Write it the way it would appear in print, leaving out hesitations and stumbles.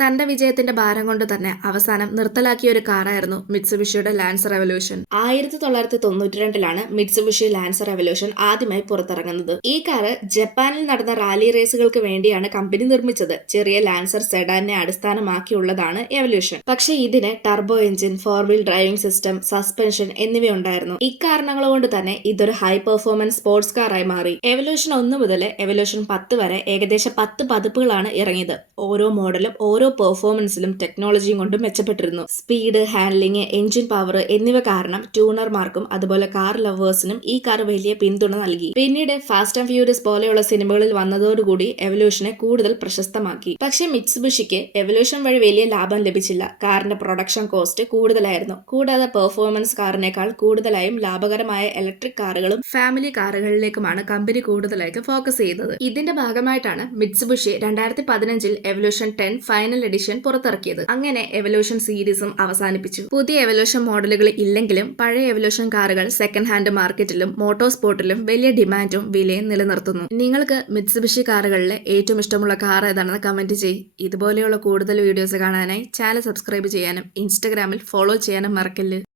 തന്റെ വിജയത്തിന്റെ ഭാരം കൊണ്ട് തന്നെ അവസാനം നിർത്തലാക്കിയ ഒരു കാറായിരുന്നു മിത്സുബിഷിയുടെ Lancer revolution. 1992 Mitsubishi Lancer revolution ആദ്യമായി പുറത്തിറങ്ങുന്നത്. ഈ കാറ് ജപ്പാനിൽ നടന്ന റാലി റേസുകൾക്ക് വേണ്ടിയാണ് കമ്പനി നിർമ്മിച്ചത്. ചെറിയ ലാൻസർ സെഡാനെ അടിസ്ഥാനമാക്കിയുള്ളതാണ് എവല്യൂഷൻ. പക്ഷേ ഇതിന് turbo engine, 4 wheel driving system, suspension എന്നിവയുണ്ടായിരുന്നു. ഇക്കാരണങ്ങൾ കൊണ്ട് തന്നെ ഇതൊരു ഹൈ പെർഫോമൻസ് സ്പോർട്സ് കാറായി മാറി. എവല്യൂഷൻ 1 മുതൽ എവല്യൂഷൻ 10 വരെ ഏകദേശം 10 പതിപ്പുകളാണ് ഇറങ്ങിയത്. ഓരോ മോഡലും ഓരോ പെർഫോമൻസിലും ടെക്നോളജിയും കൊണ്ട് മെച്ചപ്പെട്ടിരുന്നു. സ്പീഡ്, ഹാൻഡ്ലിംഗ്, എഞ്ചിൻ പവർ എന്നിവ കാരണം ട്യൂണർമാർക്കും അതുപോലെ കാർ ലവേഴ്സിനും ഈ കാർ വലിയ പിന്തുണ നൽകി. പിന്നീട് ഫാസ്റ്റ് ആൻഡ് ഫ്യൂരിയസ് പോലെയുള്ള സിനിമകളിൽ വന്നതോടുകൂടി എവല്യൂഷനെ കൂടുതൽ പ്രശസ്തമാക്കി. പക്ഷേ മിത്സുബിഷിക്ക് എവല്യൂഷൻ വഴി വലിയ ലാഭം ലഭിച്ചില്ല. കാറിന്റെ പ്രൊഡക്ഷൻ കോസ്റ്റ് കൂടുതലായിരുന്നു. കൂടാതെ പെർഫോമൻസ് കാറിനേക്കാൾ കൂടുതലായും ലാഭകരമായ ഇലക്ട്രിക് കാറുകളും ഫാമിലി കാറുകളിലേക്കുമാണ് കമ്പനി കൂടുതലായിട്ട് ഫോക്കസ് ചെയ്തത്. ഇതിന്റെ ഭാഗമായിട്ടാണ് മിത്സുബിഷി 2015 എവല്യൂഷൻ 10 ഫൈനൽ എഡിഷൻ പുറത്തിറക്കിയത്. അങ്ങനെ എവല്യൂഷൻ സീരീസും അവസാനിപ്പിച്ചു. പുതിയ എവല്യൂഷൻ മോഡലുകൾ ഇല്ലെങ്കിലും പഴയ എവല്യൂഷൻ കാറുകൾ സെക്കൻഡ് ഹാൻഡ് മാർക്കറ്റിലും മോട്ടോർ സ്പോർട്ടിലും വലിയ ഡിമാൻഡും വിലയും നിലനിർത്തുന്നു. നിങ്ങൾക്ക് മിത്സുബിഷി കാറുകളിലെ ഏറ്റവും ഇഷ്ടമുള്ള കാർ ഏതാണെന്ന് കമന്റ് ചെയ്യ്. ഇതുപോലെയുള്ള കൂടുതൽ വീഡിയോസ് കാണാനായി ചാനൽ സബ്സ്ക്രൈബ് ചെയ്യാനും ഇൻസ്റ്റഗ്രാമിൽ ഫോളോ ചെയ്യാനും മറക്കല്ല്.